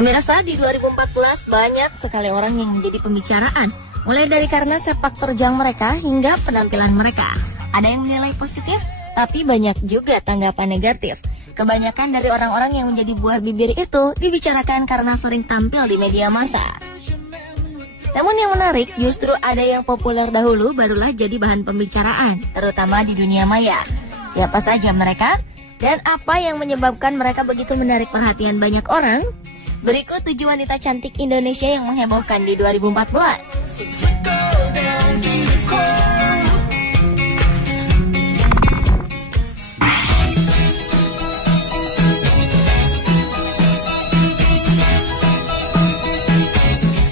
Pemirsa, di 2014 banyak sekali orang yang menjadi pembicaraan, mulai dari karena sepak terjang mereka hingga penampilan mereka. Ada yang menilai positif, tapi banyak juga tanggapan negatif. Kebanyakan dari orang-orang yang menjadi buah bibir itu dibicarakan karena sering tampil di media massa. Namun yang menarik, justru ada yang populer dahulu barulah jadi bahan pembicaraan, terutama di dunia maya. Siapa saja mereka? Dan apa yang menyebabkan mereka begitu menarik perhatian banyak orang? Berikut 7 wanita cantik Indonesia yang menghebohkan di 2014.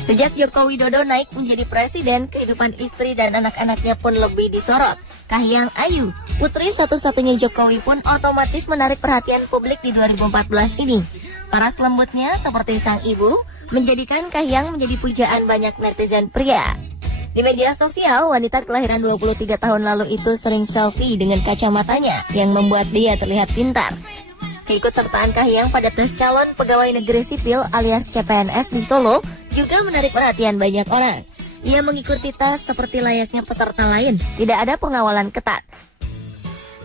Sejak Joko Widodo naik menjadi presiden, kehidupan istri dan anak-anaknya pun lebih disorot. Kahiyang Ayu, putri satu-satunya Jokowi, pun otomatis menarik perhatian publik di 2014 ini. Paras lembutnya seperti sang ibu menjadikan Kahiyang menjadi pujaan banyak netizen pria. Di media sosial, wanita kelahiran 23 tahun lalu itu sering selfie dengan kacamatanya yang membuat dia terlihat pintar. Keikutsertaan Kahiyang pada tes calon pegawai negeri sipil alias CPNS di Solo juga menarik perhatian banyak orang. Ia mengikuti tes seperti layaknya peserta lain, tidak ada pengawalan ketat.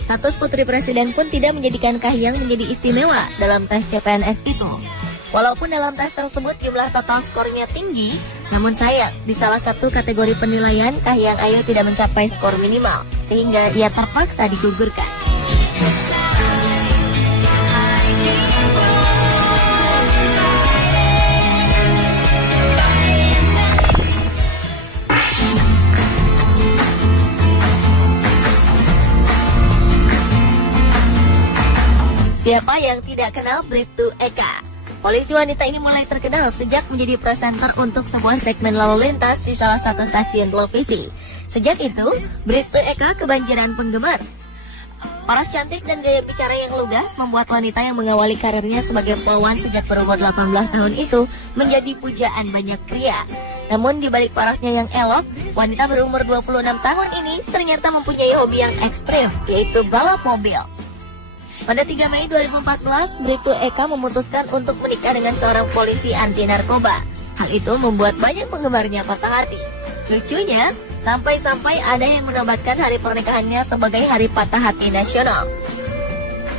Status putri presiden pun tidak menjadikan Kahiyang menjadi istimewa dalam tes CPNS itu. Walaupun dalam tes tersebut jumlah total skornya tinggi, namun sayang di salah satu kategori penilaian Kahiyang Ayu tidak mencapai skor minimal, sehingga ia terpaksa digugurkan. Siapa yang tidak kenal Bribtu Eka? Polisi wanita ini mulai terkenal sejak menjadi presenter untuk sebuah segmen lalu lintas di salah satu stasiun televisi. Sejak itu, Bribtu Eka kebanjiran penggemar. Paras cantik dan gaya bicara yang lugas membuat wanita yang mengawali karirnya sebagai perawan sejak berumur 18 tahun itu menjadi pujaan banyak pria. Namun di balik parasnya yang elok, wanita berumur 26 tahun ini ternyata mempunyai hobi yang ekstrim, yaitu balap mobil. Pada 3 Mei 2014, Bribtu Eka memutuskan untuk menikah dengan seorang polisi anti narkoba. Hal itu membuat banyak penggemarnya patah hati. Lucunya, sampai-sampai ada yang menobatkan hari pernikahannya sebagai hari patah hati nasional.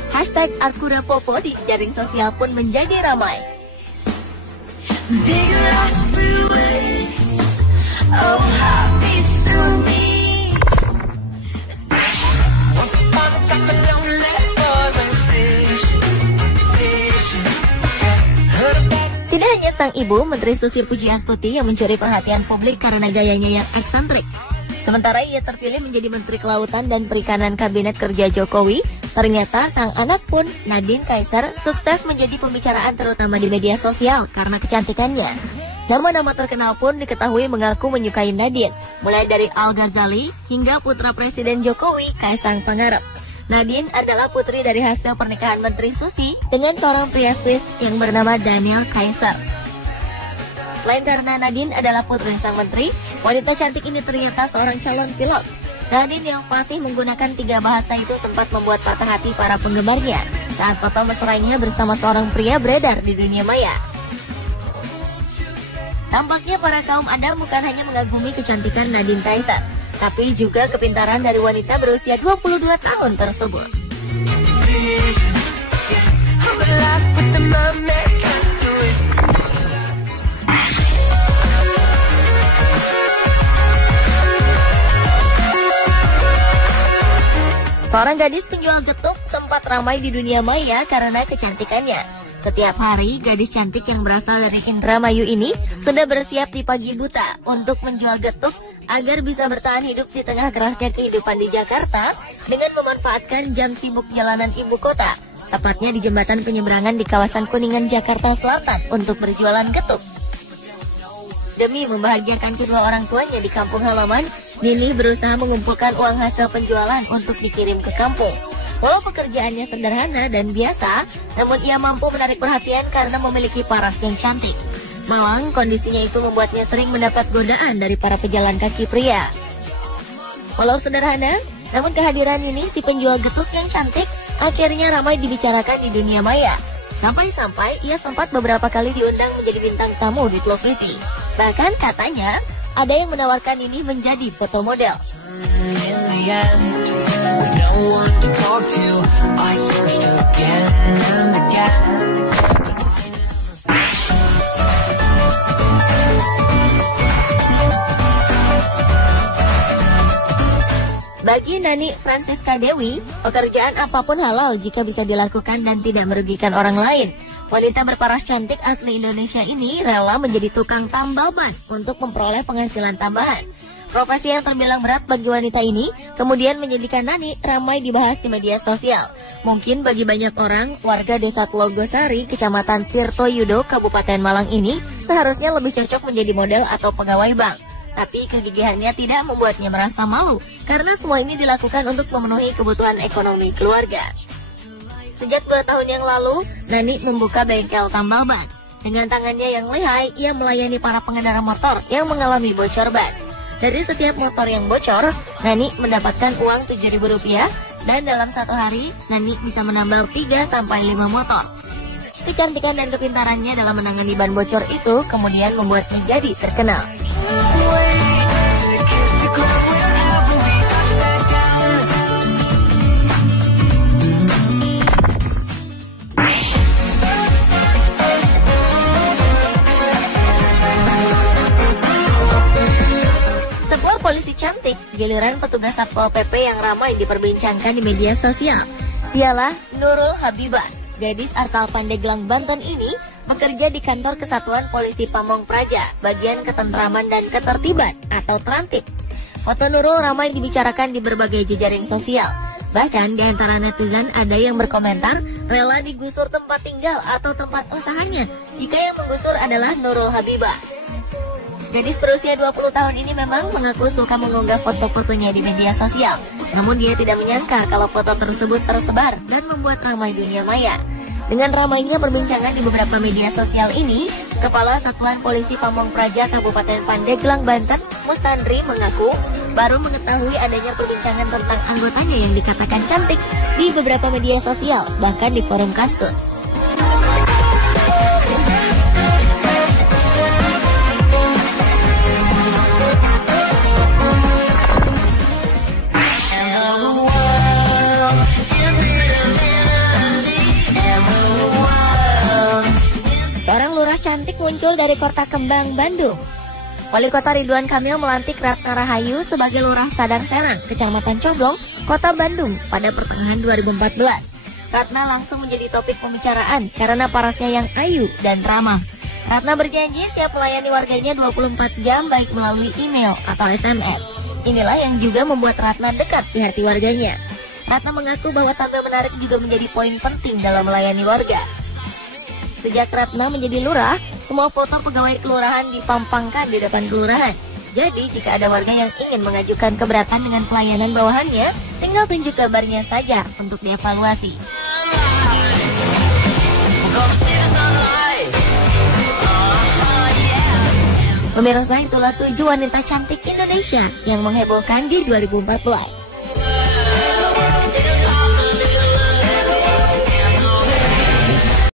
Hashtag Akuda Popo di jaring sosial pun menjadi ramai. Tidak hanya sang ibu, Menteri Susi Pujiastuti yang mencuri perhatian publik karena gayanya yang eksentrik. Sementara ia terpilih menjadi Menteri Kelautan dan Perikanan Kabinet Kerja Jokowi, ternyata sang anak pun, Nadine Kaisar, sukses menjadi pembicaraan terutama di media sosial karena kecantikannya. Nama-nama terkenal pun diketahui mengaku menyukai Nadine, mulai dari Al Ghazali hingga putra Presiden Jokowi, Kaisang Pangarep. Nadine adalah putri dari hasil pernikahan Menteri Susi dengan seorang pria Swiss yang bernama Daniel Kaiser. Selain karena Nadine adalah putri sang menteri, wanita cantik ini ternyata seorang calon pilot. Nadine yang fasih menggunakan 3 bahasa itu sempat membuat patah hati para penggemarnya saat foto mesranya bersama seorang pria beredar di dunia maya. Tampaknya para kaum Adam bukan hanya mengagumi kecantikan Nadine Kaiser, tapi juga kepintaran dari wanita berusia 22 tahun tersebut. Seorang gadis penjual getuk sempat ramai di dunia maya karena kecantikannya. Setiap hari, gadis cantik yang berasal dari Indramayu ini sudah bersiap di pagi buta untuk menjual getuk agar bisa bertahan hidup di tengah kerasnya kehidupan di Jakarta dengan memanfaatkan jam sibuk jalanan ibu kota, tepatnya di jembatan penyeberangan di kawasan Kuningan, Jakarta Selatan untuk berjualan getuk. Demi membahagiakan kedua orang tuanya di kampung halaman, Nini berusaha mengumpulkan uang hasil penjualan untuk dikirim ke kampung. Walau pekerjaannya sederhana dan biasa, namun ia mampu menarik perhatian karena memiliki paras yang cantik. Malang, kondisinya itu membuatnya sering mendapat godaan dari para pejalan kaki pria. Walau sederhana, namun kehadiran ini si penjual getuk yang cantik akhirnya ramai dibicarakan di dunia maya. Sampai-sampai ia sempat beberapa kali diundang menjadi bintang tamu di televisi. Bahkan katanya ada yang menawarkan ini menjadi foto model. Bagi Nani Francisca Dewi, pekerjaan apapun halal jika bisa dilakukan dan tidak merugikan orang lain. Wanita berparas cantik asli Indonesia ini rela menjadi tukang tambal ban untuk memperoleh penghasilan tambahan. Profesi yang terbilang berat bagi wanita ini kemudian menjadikan Nani ramai dibahas di media sosial. Mungkin bagi banyak orang, warga desa Tlogosari, Kecamatan Tirtoyudo, Kabupaten Malang ini seharusnya lebih cocok menjadi model atau pegawai bank. Tapi kegigihannya tidak membuatnya merasa malu, karena semua ini dilakukan untuk memenuhi kebutuhan ekonomi keluarga. Sejak 2 tahun yang lalu, Nani membuka bengkel tambal ban. Dengan tangannya yang lihai, ia melayani para pengendara motor yang mengalami bocor ban. Dari setiap motor yang bocor, Nani mendapatkan uang Rp7.000, dan dalam 1 hari, Nani bisa menambal 3-5 motor. Kecantikan dan kepintarannya dalam menangani ban bocor itu kemudian membuatnya jadi terkenal. Sebuah polisi cantik, giliran petugas Satpol PP yang ramai diperbincangkan di media sosial. Dialah Nurul Habibah, gadis asal Pandeglang, Banten ini bekerja di kantor Kesatuan Polisi Pamong Praja, bagian ketentraman dan ketertiban atau Trantip. Foto Nurul ramai dibicarakan di berbagai jejaring sosial. Bahkan di antara netizen ada yang berkomentar rela digusur tempat tinggal atau tempat usahanya jika yang menggusur adalah Nurul Habibah. Gadis berusia 20 tahun ini memang mengaku suka mengunggah foto-fotonya di media sosial. Namun dia tidak menyangka kalau foto tersebut tersebar dan membuat ramai dunia maya. Dengan ramainya perbincangan di beberapa media sosial ini, Kepala Satuan Polisi Pamong Praja Kabupaten Pandeglang, Banten, Mustandri mengaku baru mengetahui adanya perbincangan tentang anggotanya yang dikatakan cantik di beberapa media sosial, bahkan di forum Kaskus. Seorang lurah cantik muncul dari Kota Kembang, Bandung. Wali Kota Ridwan Kamil melantik Ratna Rahayu sebagai Lurah Sadar Serang, Kecamatan Coblong, Kota Bandung pada pertengahan 2014. Ratna langsung menjadi topik pembicaraan karena parasnya yang ayu dan ramah. Ratna berjanji siap melayani warganya 24 jam baik melalui email atau SMS. Inilah yang juga membuat Ratna dekat di hati warganya. Ratna mengaku bahwa tampil menarik juga menjadi poin penting dalam melayani warga. Sejak Ratna menjadi lurah, semua foto pegawai kelurahan dipampangkan di depan kelurahan. Jadi jika ada warga yang ingin mengajukan keberatan dengan pelayanan bawahannya, tinggal tunjuk gambarnya saja untuk dievaluasi. Pemirsa, itulah 7 wanita cantik Indonesia yang menghebohkan di 2014.